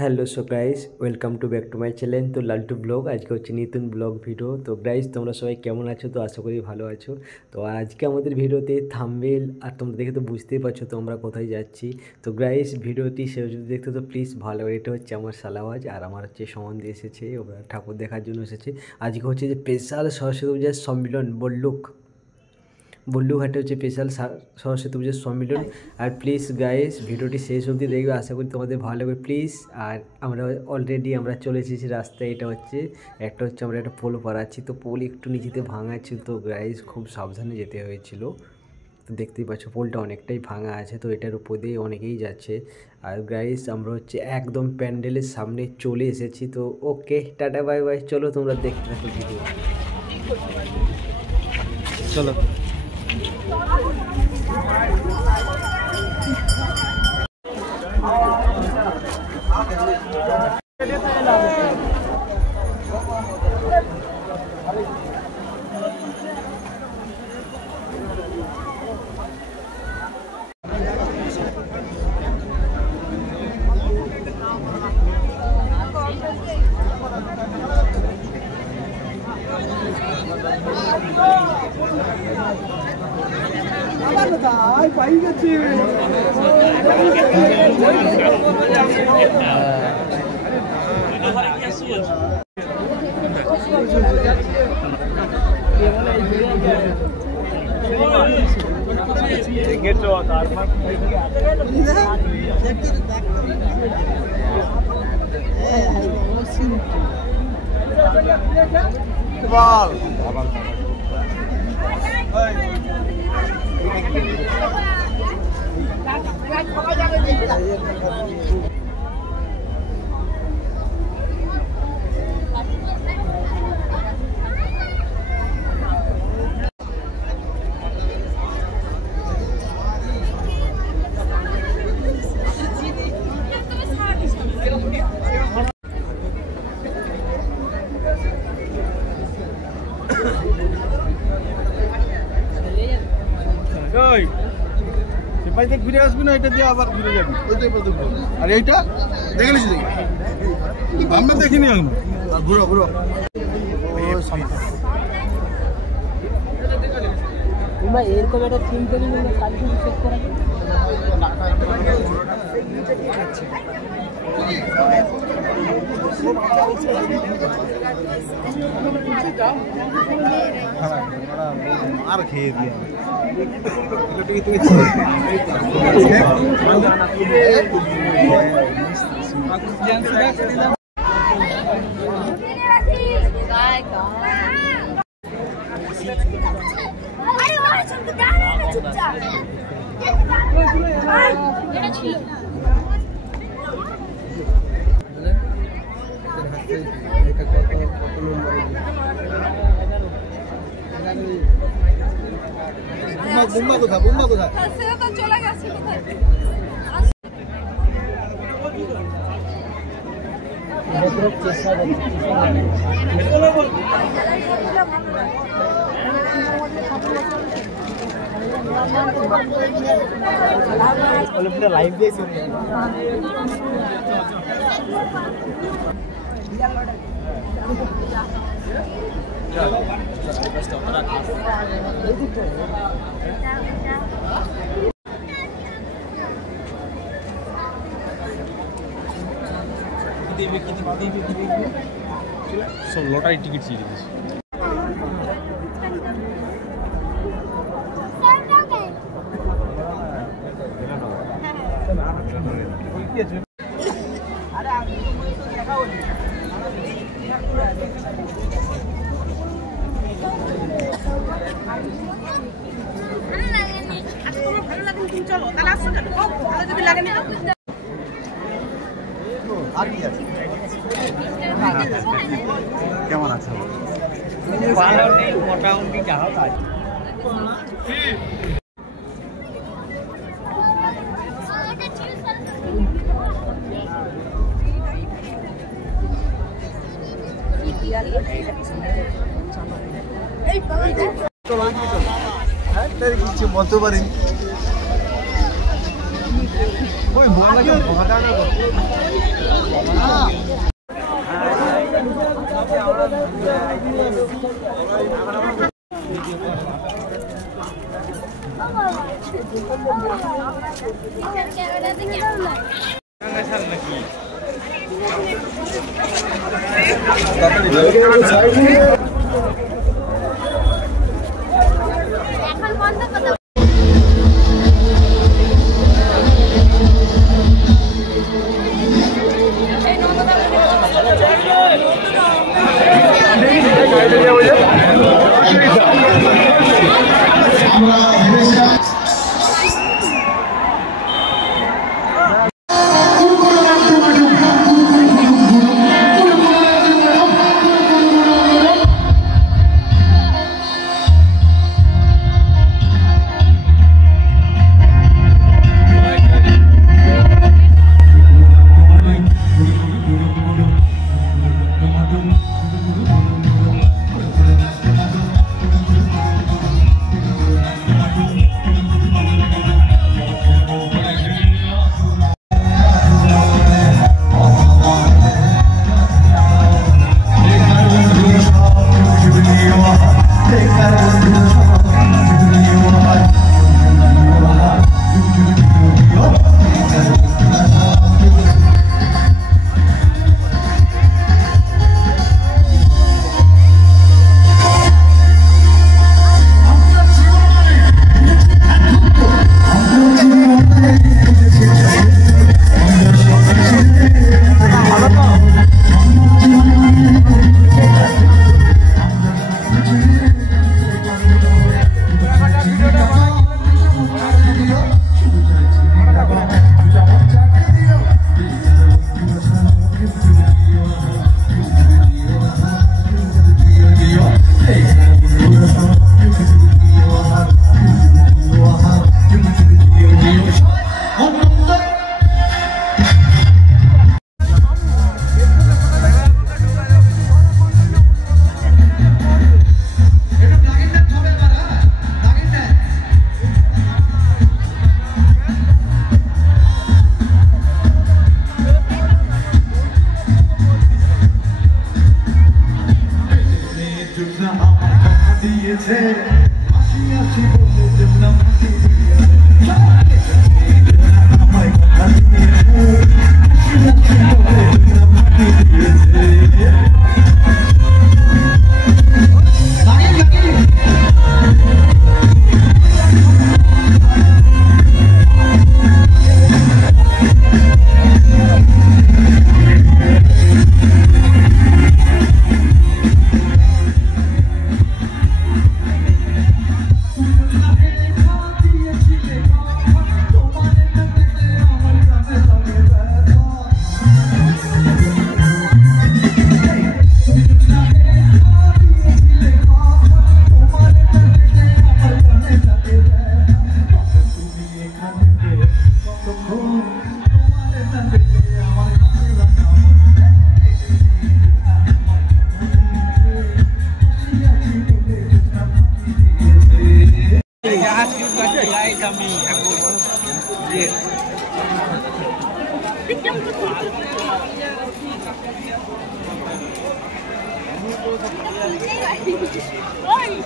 Hello so guys, welcome to back to my channel. তো লালটু blog আজকে হচ্ছে নতুন ব্লগ ভিডিও। তো গাইস তোমরা সবাই কেমন আছো? তো আশা করি ভালো আছো। তো আজকে আমাদের ভিডিওতে থাম্বনেল আর তোমরা দেখে তো বুঝতেই পারছো তো আমরা কোথায় যাচ্ছি। তো গাইস ভিডিওটি শেষ যদি দেখতে তো প্লিজ ভালো, এটা হচ্ছে আমার সালাওয়াজ আর আমার হচ্ছে সম্বন্ধে এসেছে, ওরা ঠাকুর দেখার জন্য এসেছে। আজকে হচ্ছে যে স্পেশাল সরস্বতী পূজার সম্মিলন বল্লুঘাটে হচ্ছে স্পেশাল সরস্বতী পুজোর সম্মিলন। আর প্লিজ গাইস ভিডিওটি শেষ অবধি দেখবে, আশা করি তোমাদের ভালো লাগবে প্লিজ। আর আমরা অলরেডি চলে এসেছি রাস্তায়। এটা হচ্ছে আমরা একটা পোল পাড়াচ্ছি, তো পোল একটু নিচেতে ভাঙা ছিল, তো গাইস খুব সাবধানে যেতে হয়েছিল। তো দেখতেই পাচ্ছ পোলটা অনেকটাই ভাঙা আছে, তো এটার উপর দিয়ে অনেকেই যাচ্ছে। আর গাইস আমরা হচ্ছে একদম প্যান্ডেলের সামনে চলে এসেছি। তো ওকে, টাটা বাই বাই, চলো তোমরা দেখতে থাকো ভিডিও। চলো পাই গেছি। ঘুরে আসবি না, এটা দিয়ে আবার ঘুরে যাবি। আর এইটা দেখে নিছি, আমরা দেখিনি এখন। ঘুরো ঘুরো এরকম একটা থিম তৈরি করলে কালকে চেক করা আর খেয়ে দিয়ে বোম্বা কোথায়? বোম্বা কোথায়? সেটা তো চলে গেছে কোথায়? লাইভ দিয়েছে সব লটারি টিকিট ছিল। কেমন আছে? মোটামুটি যাওয়া কিছু বলতে পারিনি। ওই Oi!